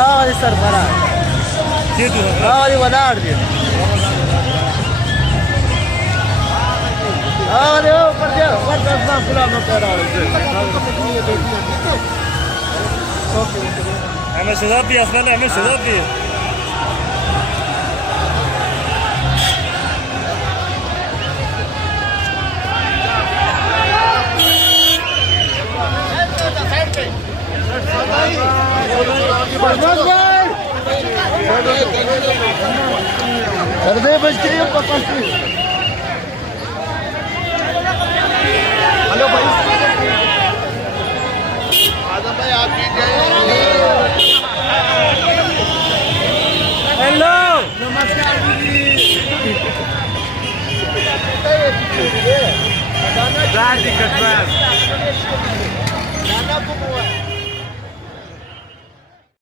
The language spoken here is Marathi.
هذه السرفرات هذه ولا أرضي هذه هو فرد أصلا فلان مكان اعمل شبابي اسمع لي اعمل شبابي अरे बच गई हेलो भाई आजम भाई आप हेलो नमस्कार Daddy,